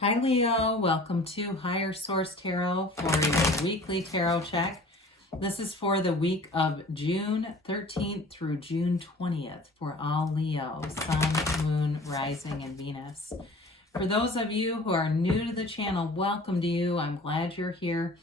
Hi Leo, welcome to Higher Source Tarot for your weekly tarot check. This is for the week of June 13th through June 20th for all Leo, Sun, Moon, Rising, and Venus. For those of you who are new to the channel, welcome to you. I'm glad you're here.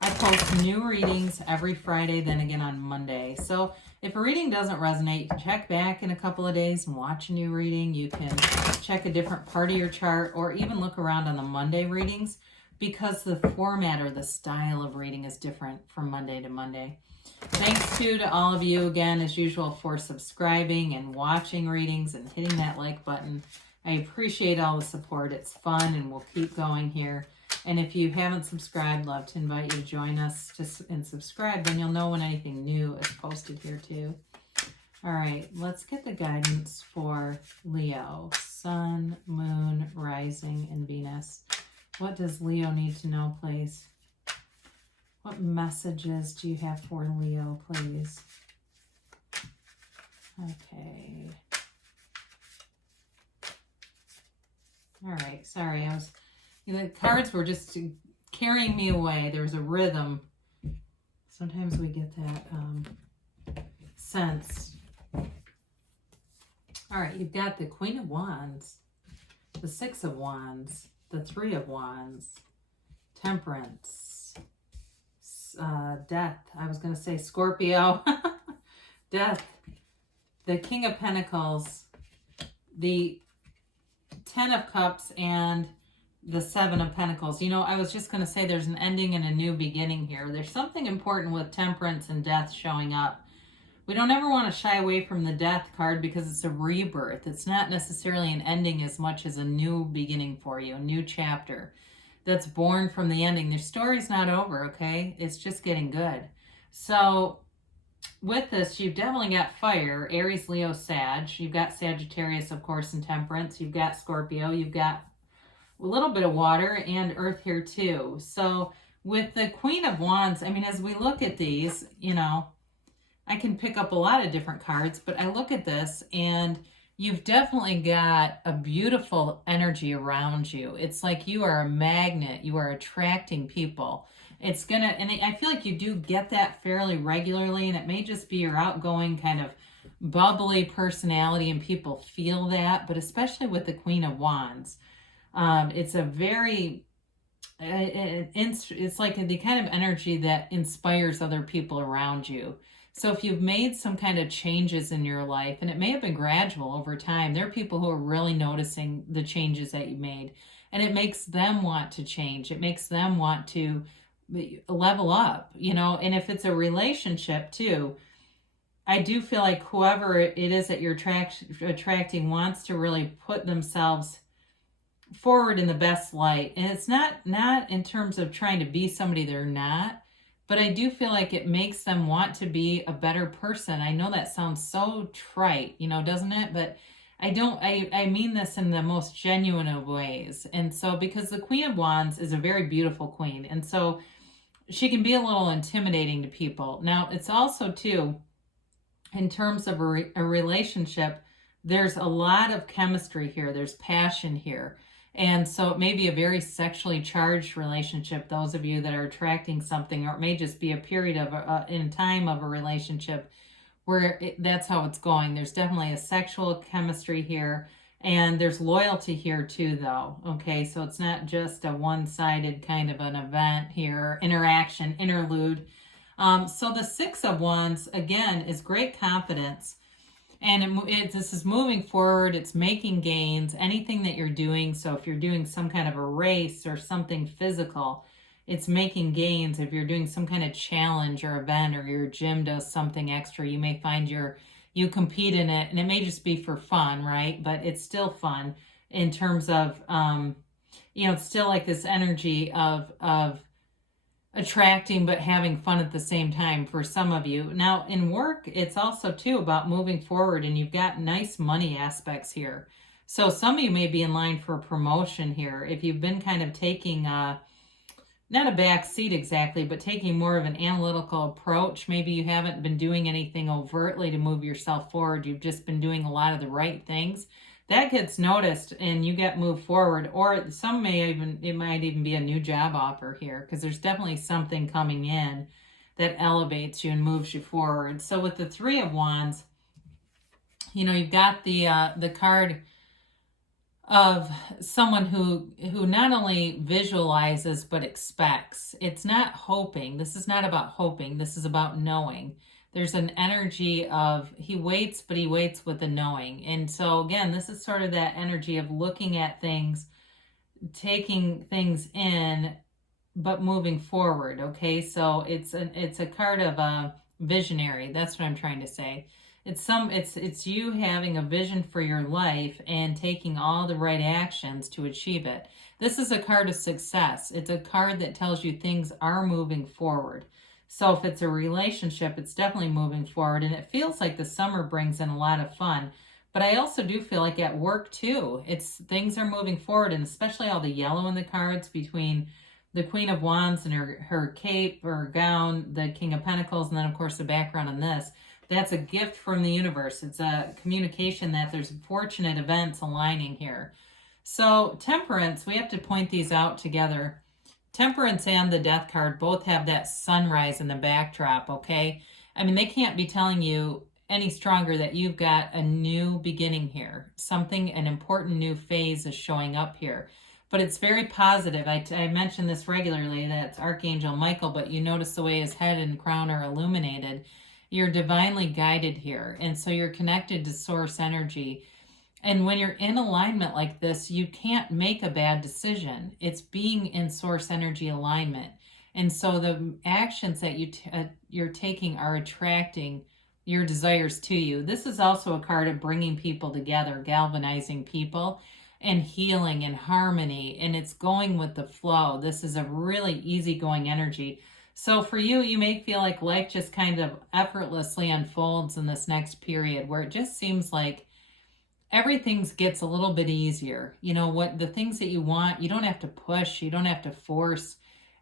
I post new readings every Friday, then again on Monday. So if a reading doesn't resonate, you can check back in a couple of days and watch a new reading. You can check a different part of your chart or even look around on the Monday readings because the format or the style of reading is different from Monday to Monday. Thanks to all of you again, as usual, for subscribing and watching readings and hitting that like button. I appreciate all the support. It's fun and we'll keep going here. And if you haven't subscribed, love to invite you to join us and subscribe. Then you'll know when anything new is posted here too. All right, let's get the guidance for Leo, Sun, Moon, Rising, and Venus. What does Leo need to know, please? What messages do you have for Leo, please? Okay. All right, sorry, the cards were just carrying me away. There was a rhythm. Sometimes we get that sense. All right, you've got the Queen of Wands, the Six of Wands, the Three of Wands, Temperance, Death. I was going to say Scorpio. Death, the King of Pentacles, the Ten of Cups, and the Seven of Pentacles. You know, I was just going to say there's an ending and a new beginning here. There's something important with Temperance and Death showing up. We don't ever want to shy away from the Death card because it's a rebirth. It's not necessarily an ending as much as a new beginning for you, a new chapter that's born from the ending. Their story's not over, okay? It's just getting good. So with this, you've definitely got fire, Aries, Leo, Sag. You've got Sagittarius, of course, and Temperance. You've got Scorpio. You've got a little bit of water and earth here too. So with the Queen of Wands, I mean, as we look at these, you know, I can pick up a lot of different cards, but I look at this and you've definitely got a beautiful energy around you. It's like you are a magnet. You are attracting people. It's gonna, and I feel like you do get that fairly regularly, and it may just be your outgoing kind of bubbly personality and people feel that, but especially with the Queen of Wands. It's a very, it's like the kind of energy that inspires other people around you. So if you've made some kind of changes in your life, and it may have been gradual over time, there are people who are really noticing the changes that you made, and it makes them want to change. It makes them want to level up, you know, and if it's a relationship too, I do feel like whoever it is that you're attracting wants to really put themselves forward in the best light. And it's not in terms of trying to be somebody they're not, but I do feel like it makes them want to be a better person. I know that sounds so trite, you know, doesn't it? But I mean this in the most genuine of ways. And so, because the Queen of Wands is a very beautiful queen, and so she can be a little intimidating to people. Now, it's also too, in terms of a relationship, there's a lot of chemistry here. There's passion here. And so it may be a very sexually charged relationship, those of you that are attracting something, or it may just be a period of in time of a relationship where that's how it's going. There's definitely a sexual chemistry here, and there's loyalty here too, though. Okay, so it's not just a one-sided kind of an event here, interaction, interlude. So the Six of Wands, again, is great confidence. And this is moving forward. It's making gains. Anything that you're doing, so if you're doing some kind of a race or something physical, it's making gains. If you're doing some kind of challenge or event, or your gym does something extra, you may find you compete in it, and it may just be for fun, right? But it's still fun in terms of, you know, it's still like this energy of attracting but having fun at the same time for some of you. Now in work, it's also too about moving forward, and you've got nice money aspects here. So some of you may be in line for a promotion here. If you've been kind of taking not a back seat exactly, but taking more of an analytical approach, maybe you haven't been doing anything overtly to move yourself forward. You've just been doing a lot of the right things. that gets noticed and you get moved forward. Or some may even, it might even be a new job offer here, because there's definitely something coming in that elevates you and moves you forward. So with the Three of Wands, you've got the card of someone who not only visualizes but expects. It's not hoping. This is not about hoping. This is about knowing. There's an energy of he waits, but he waits with a knowing. And so again, this is sort of that energy of looking at things, taking things in, but moving forward. Okay, so it's a card of a visionary. That's what I'm trying to say. It's you having a vision for your life and taking all the right actions to achieve it. This is a card of success. It's a card that tells you things are moving forward. So if it's a relationship, it's definitely moving forward, and it feels like the summer brings in a lot of fun. But I also do feel like at work too, things are moving forward, and especially all the yellow in the cards between the Queen of Wands and her cape or gown, the King of Pentacles, and then of course the background on this. That's a gift from the universe. It's a communication that there's fortunate events aligning here. So Temperance, we have to point these out together. Temperance and the Death card both have that sunrise in the backdrop, okay? I mean, they can't be telling you any stronger that you've got a new beginning here. An important new phase is showing up here. But it's very positive. I mention this regularly, that's Archangel Michael, but you notice the way his head and crown are illuminated. You're divinely guided here. And so you're connected to source energy. And when you're in alignment like this, you can't make a bad decision. It's being in source energy alignment. And so the actions that you're taking are attracting your desires to you. This is also a card of bringing people together, galvanizing people, and healing and harmony. And it's going with the flow. This is a really easygoing energy. So for you, you may feel like life just kind of effortlessly unfolds in this next period, where it just seems like everything gets a little bit easier. What the things that you want, you don't have to push, you don't have to force.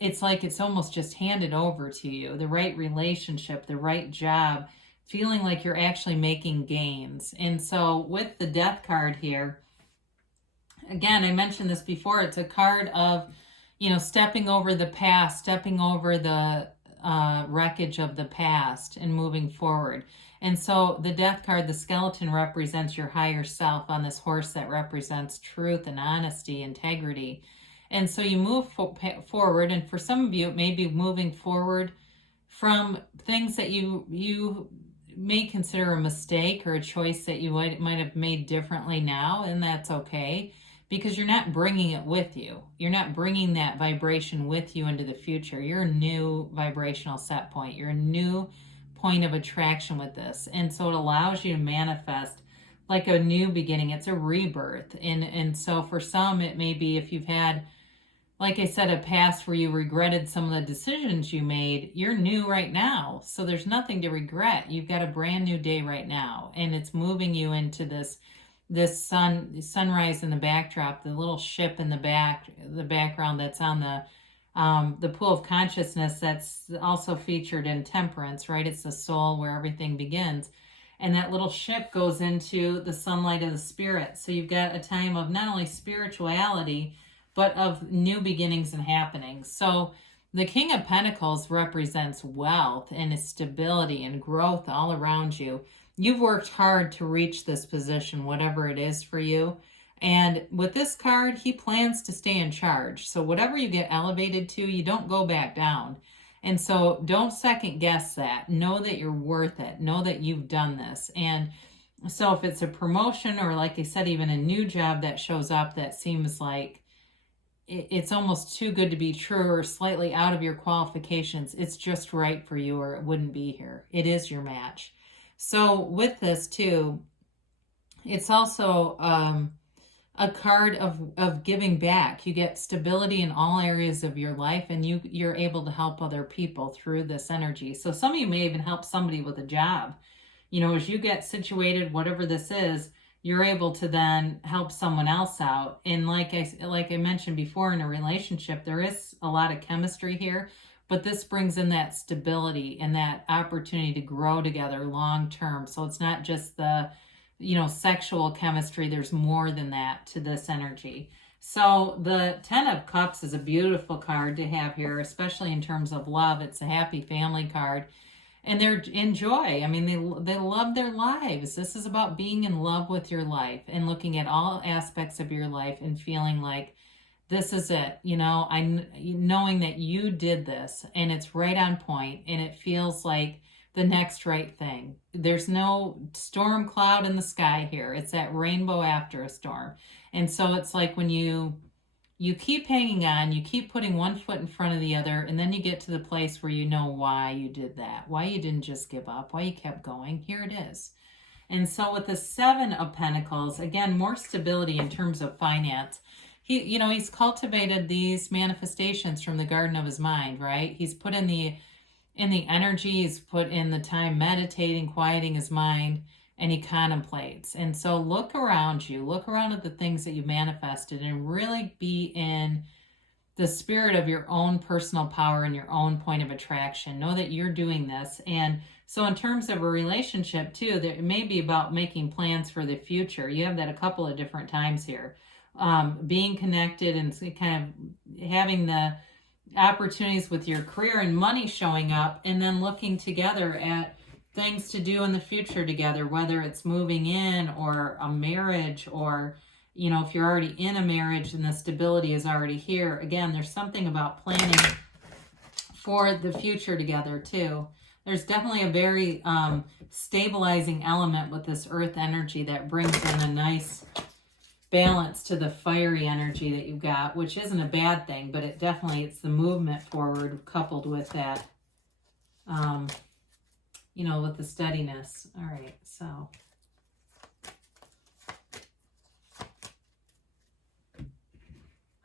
It's like it's almost just handed over to you. The right relationship, the right job, feeling like you're actually making gains. And so with the Death card here, again, I mentioned this before, it's a card of stepping over the past, stepping over the wreckage of the past and moving forward. And so the Death card, the skeleton, represents your higher self on this horse that represents truth and honesty, integrity. And so you move forward, and for some of you, it may be moving forward from things that you may consider a mistake or a choice that you might have made differently now, and that's okay. Because you're not bringing it with you. You're not bringing that vibration with you into the future. You're a new vibrational set point. You're a new point of attraction with this. And so it allows you to manifest like a new beginning. It's a rebirth. And so for some, it may be if you've had, like I said, a past where you regretted some of the decisions you made, you're new right now. So there's nothing to regret. You've got a brand new day right now. And it's moving you into this sunrise in the backdrop, the little ship in the background that's on the pool of consciousness, that's also featured in Temperance, right? It's the soul where everything begins. And that little ship goes into the sunlight of the spirit. So you've got a time of not only spirituality, but of new beginnings and happenings. So the King of Pentacles represents wealth and stability and growth all around you. You've worked hard to reach this position, whatever it is for you. And with this card, he plans to stay in charge. So whatever you get elevated to, you don't go back down. And so don't second guess that. Know that you're worth it. Know that you've done this. And so if it's a promotion or, like I said, even a new job that shows up that seems like it's almost too good to be true or slightly out of your qualifications, it's just right for you or it wouldn't be here. It is your match. So with this too, it's also a card of giving back. You get stability in all areas of your life, and you're able to help other people through this energy. So some of you may even help somebody with a job. As you get situated, whatever this is, you're able to then help someone else out. And like I mentioned before, in a relationship, there is a lot of chemistry here. But this brings in that stability and that opportunity to grow together long term. So it's not just the sexual chemistry. There's more than that to this energy. So the 10 of Cups is a beautiful card to have here, especially in terms of love. It's a happy family card. And they're in joy. I mean, they love their lives. This is about being in love with your life and looking at all aspects of your life and feeling like this is it. Knowing that you did this and it's right on point and it feels like the next right thing. There's no storm cloud in the sky here. It's that rainbow after a storm. And so it's like when you keep hanging on, you keep putting one foot in front of the other, and then you get to the place where you know why you did that, why you didn't just give up, why you kept going. Here it is. And so with the 7 of Pentacles, again, more stability in terms of finance. He's cultivated these manifestations from the garden of his mind, right? He's put in the energy, he's put in the time meditating, quieting his mind, and he contemplates. And so look around you, look around at the things that you manifested and really be in the spirit of your own personal power and your own point of attraction. Know that you're doing this. And so in terms of a relationship too, it may be about making plans for the future. You have that a couple of different times here. Being connected and kind of having the opportunities with your career and money showing up, and then looking together at things to do in the future together, whether it's moving in or a marriage, or if you're already in a marriage and the stability is already here. Again, there's something about planning for the future together too. There's definitely a very stabilizing element with this earth energy that brings in a nice balance to the fiery energy that you've got, which isn't a bad thing, but it's the movement forward coupled with that with the steadiness. All right, so.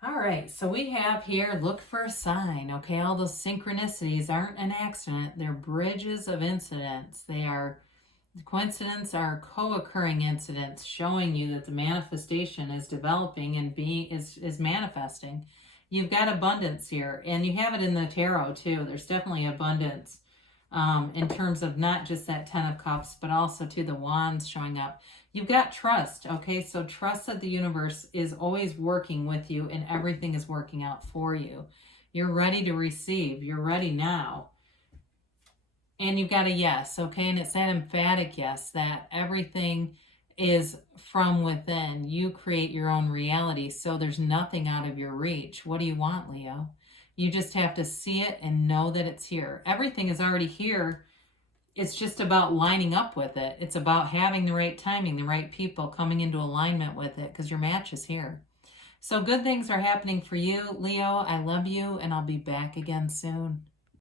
All right, so we have here, look for a sign, okay? All those synchronicities aren't an accident. They're bridges of incidents. Coincidence are co-occurring incidents showing you that the manifestation is developing and is manifesting. You've got abundance here, and you have it in the tarot too. There's definitely abundance. In terms of not just that 10 of Cups, but also to the Wands showing up. You've got trust, okay? So trust that the universe is always working with you and everything is working out for you. You're ready to receive. You're ready now. And you've got a yes, okay? And it's that emphatic yes, that everything is from within. You create your own reality, so there's nothing out of your reach. What do you want, Leo? You just have to see it and know that it's here. Everything is already here. It's just about lining up with it. It's about having the right timing, the right people coming into alignment with it, because your match is here. So good things are happening for you, Leo. I love you, and I'll be back again soon.